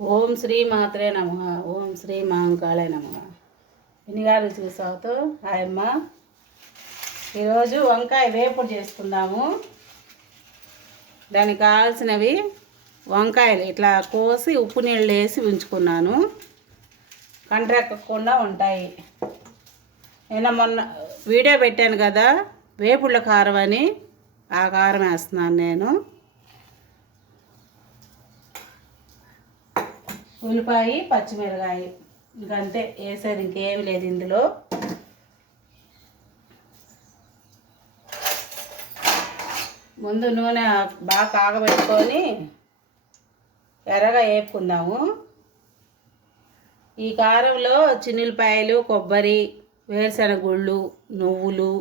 ఓం శ్రీ మాత్రే నమః. ఓం శ్రీ మహంకాళే నమః. ఎన్నిగారు చూసావుతో ఆయమ్మ. ఈరోజు వంకాయ వేపుడు చేసుకుందాము. దానికి కావాల్సినవి వంకాయలు ఇట్లా కోసి ఉప్పు నీళ్ళు వేసి ఉంచుకున్నాను, కండ్రెక్కకుండా ఉంటాయి. నేను మొన్న వీడియో పెట్టాను కదా వేపుళ్ళ కారం అని, ఆ కారం వేస్తున్నాను నేను. ఉల్లిపాయ పచ్చిమిరకాయ ఇంకంతే వేసారు, ఇంకేమి లేదు ఇందులో. ముందు నూనె బాగా కాగబెట్టుకొని ఎర్రగా వేపుకుందాము. ఈ కారంలో చిన్నులపాయలు, కొబ్బరి, వేరుశనగ గుళ్ళు, నువ్వులు,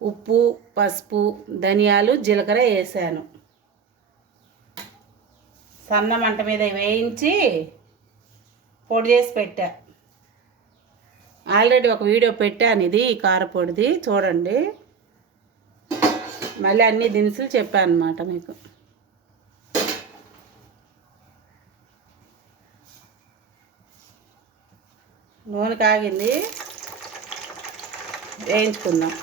ఉప్పు, పసుపు, ధనియాలు, జీలకర్ర వేసాను. సన్న మంట మీద వేయించి పొడి చేసి పెట్టా. ఆల్రెడీ ఒక వీడియో పెట్టాను ఇది ఈ కారపొడిది, చూడండి. మళ్ళీ అన్ని దినుసులు చెప్పాను అన్నమాట మీకు. నూనె కాగింది, వేయించుకుందాం.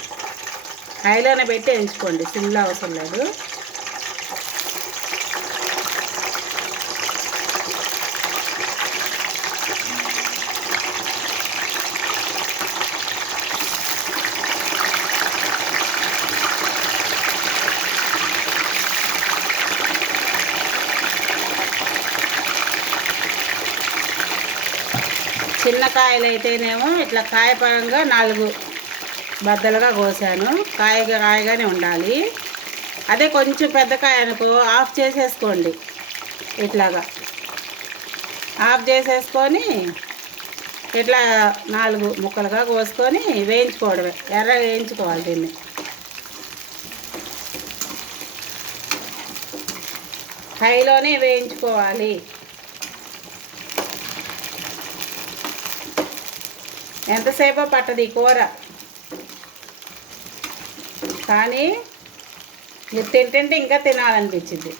హైలోనే పెట్టి వేయించుకోండి, సిమ్లో అవసరం లేదు. చిన్న కాయలు అయితేనేమో ఇట్లా కాయపరంగా 4 బద్దలుగా కోసాను. కాయగానే ఉండాలి. అదే కొంచెం పెద్ద కాయ అనుకో ఆఫ్ చేసేసుకోండి. ఇట్లాగా ఆఫ్ చేసేసుకొని ఇట్లా 4 ముక్కలుగా కోసుకొని వేయించుకోవడమే. ఎర్రగా వేయించుకోవాలి దీన్ని. హైలోనే వేయించుకోవాలి. ఎంతసేపో పట్టదు ఈ కూర, కానీ ఇది తింటుంటే ఇంకా తినాలనిపించింది.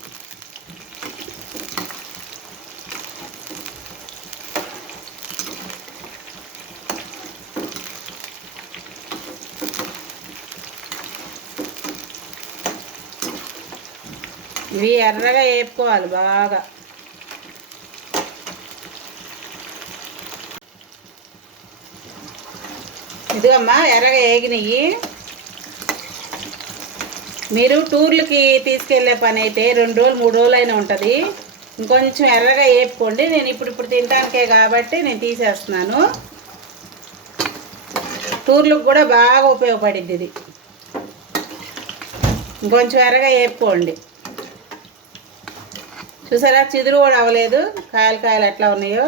ఇవి ఎర్రగా వేపుకోవాలి బాగా. ఇదిగమ్మా ఎర్రగా వేగినవి. మీరు టూర్లకి తీసుకెళ్ళే పని అయితే 2 రోజులు 3 రోజులు అయినా ఉంటుంది. ఇంకొంచెం ఎర్రగా వేపుకోండి. నేను ఇప్పుడు తినడానికే కాబట్టి నేను తీసేస్తున్నాను. టూర్లకు కూడా బాగా ఉపయోగపడిద్ది ఇది. ఇంకొంచెం ఎర్రగా వేపుకోండి. చూసారా, చిదురు కూడా అవ్వలేదు. కాయలు ఎట్లా ఉన్నాయో.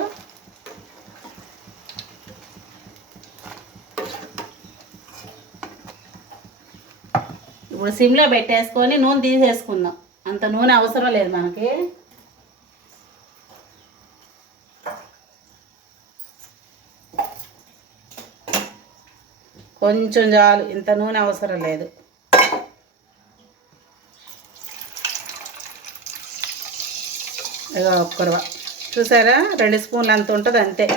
ఇప్పుడు సిమ్లో పెట్టేసుకొని నూనె తీసేసుకుందాం. అంత నూనె అవసరం లేదు మనకి. కొంచెం చాలు, ఇంత నూనె అవసరం లేదు. ఇక ఒక్కరు చూసారా, 2 స్పూన్లు అంత ఉంటుంది అంతే.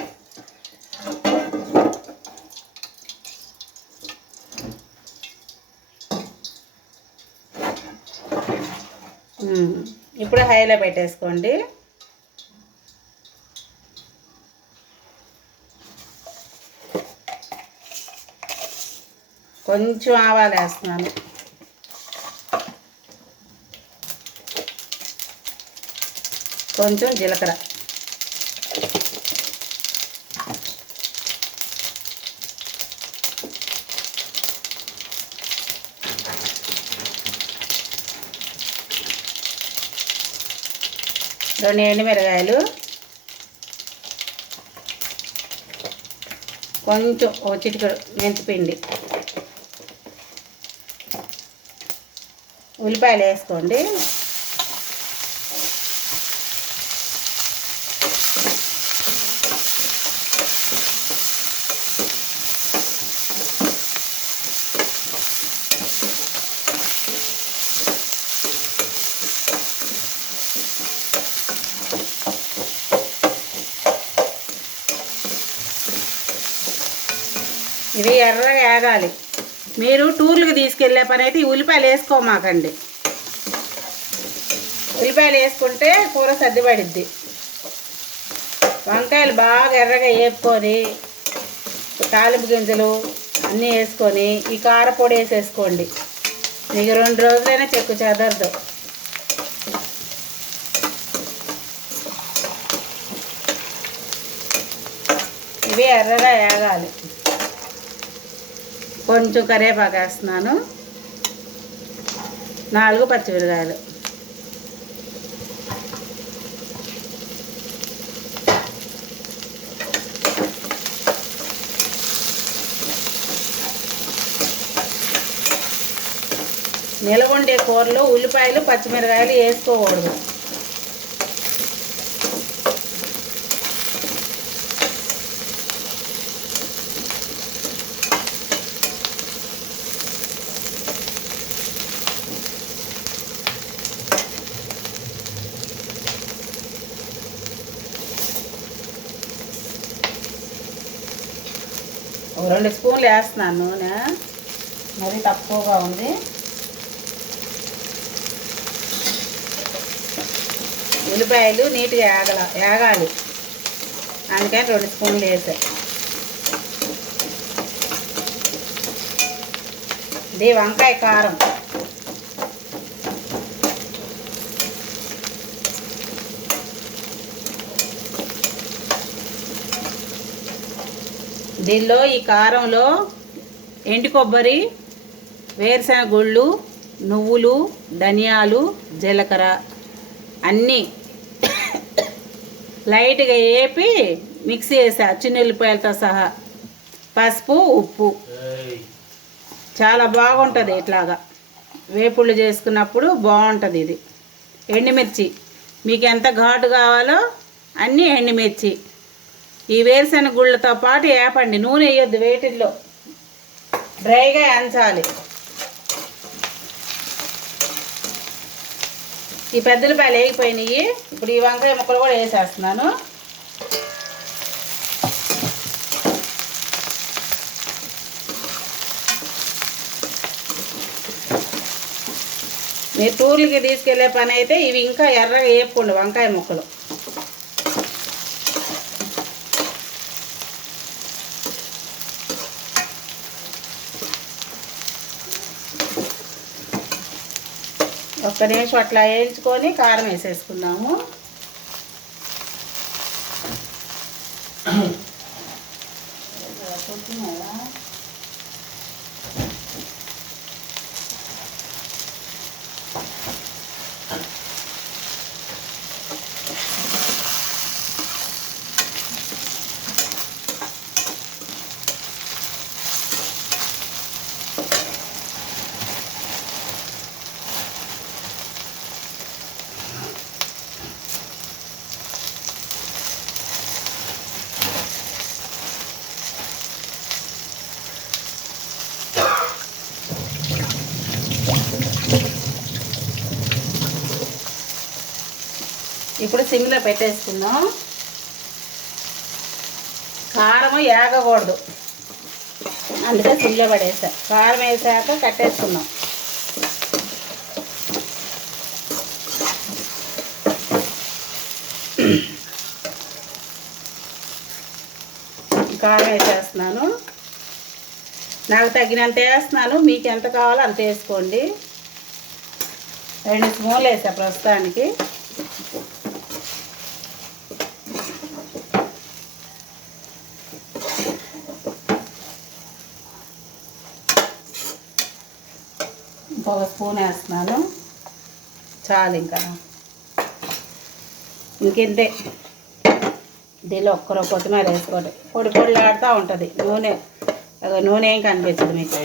ఇప్పుడు హైలో పెట్టేసుకోండి. కొంచెం ఆవాలు వేస్తున్నాను. కొంచెం జీలకర్ర, రెండు ఎండుమిరకాయలు, కొంచెం ఓ చిటికెడు మెంతిపిండి, ఉల్లిపాయలు వేసుకోండి. ఇవి ఎర్రగా ఏగాలి. మీరు టూర్లకు తీసుకెళ్ళే పని అయితే ఈ ఉల్లిపాయలు వేసుకోమాకండి. ఉల్లిపాయలు వేసుకుంటే కూర సర్దిపడిద్ది. వంకాయలు బాగా ఎర్రగా వేపుకొని తాలింపు గింజలు అన్నీ వేసుకొని ఈ కారపొడి వేసేసుకోండి. మీకు 2 రోజులైనా చెక్కు చెదరదు. ఇవి ఎర్రగా వేగాలి. కొంచెం కరివేపాకు వేస్తున్నాను, 4 పచ్చిమిరకాయలు. నిలబొండే కూరలో ఉల్లిపాయలు పచ్చిమిరకాయలు వేసుకోకూడదు. ఒక 2 స్పూన్లు వేస్తున్నాను నూనె, మరీ తక్కువగా ఉంది. ఉల్లిపాయలు నీట్గా ఏగాలి, అందుకని 2 స్పూన్లు వేసాయి. ఇది వంకాయ కారం. దీనిలో ఈ కారంలో ఎండు కొబ్బరి, వేరుశనగ గుళ్ళు, నువ్వులు, ధనియాలు, జీలకర్ర అన్నీ లైట్గా వేపి మిక్సీ వేసా, చిన్నుల్లిపాయలతో సహా. పసుపు, ఉప్పు. చాలా బాగుంటుంది. ఇట్లాగా వేపుళ్ళు చేసుకున్నప్పుడు బాగుంటుంది. ఇది ఎండుమిర్చి, మీకు ఎంత ఘాటు కావాలో అన్నీ ఎండుమిర్చి. ఈ వేరుశనగ గుళ్ళతో పాటు వేపండి. నూనె వేయొద్దు, వేటిల్లో డ్రైగా ఎంచాలి. ఈ పెద్దలపాయలు వేగిపోయినాయి. ఇప్పుడు ఈ వంకాయ ముక్కలు కూడా వేసేస్తున్నాను. మీరు టూర్లకి తీసుకెళ్లే పని అయితే ఇవి ఇంకా ఎర్రగా వేపుకోండి వంకాయ ముక్కలు. ఒక్క నిమిషం అట్లా వేయించుకొని కారం వేసేసుకున్నాము. ఇప్పుడు సిమ్లో పెట్టేసుకుందాం. కారం ఏగకూడదు, అందుకే సిమ్లో పడేసా. కారం వేసాక కట్టేసుకుందాం. కారం వేసేస్తున్నాను. నాకు తగినంత వేస్తున్నాను, మీకు ఎంత కావాలో అంత వేసుకోండి. 2 స్పూన్లు వేసా ప్రస్తుతానికి. ఇంకొక స్పూన్ వేస్తున్నాను, చాలు. ఇంకా ఇంకెంతే. దీనిలో ఒక్కరో కొత్తిమీర వేసుకోండి. పొడి పొడిలాడుతూ ఉంటుంది. నూనె ఏం కనిపించదు మీకు.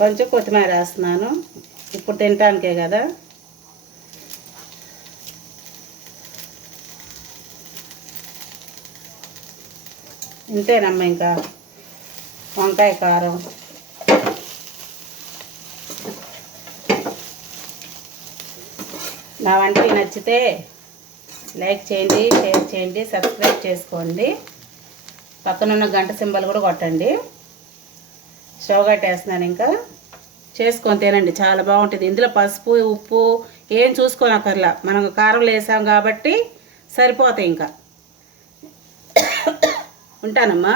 కొంచెం కొత్తిమీర వేస్తున్నాను, ఇప్పుడు తినటానికే కదా. ఇంతేనమ్మా. ఇంకా వంకాయ కారం. నా వంటలు నచ్చితే లైక్ చేయండి, షేర్ చేయండి, సబ్స్క్రైబ్ చేసుకోండి. పక్కనున్న గంట సింబల్ కూడా కొట్టండి. స్టవ్ కట్టేస్తున్నాను. ఇంకా చేసుకొని తినండి, చాలా బాగుంటుంది. ఇందులో పసుపు ఉప్పు ఏం చూసుకోనక్కర్లా, మనం కారం వేసాం కాబట్టి సరిపోతాయి. ఇంకా ఉంటానమ్మా.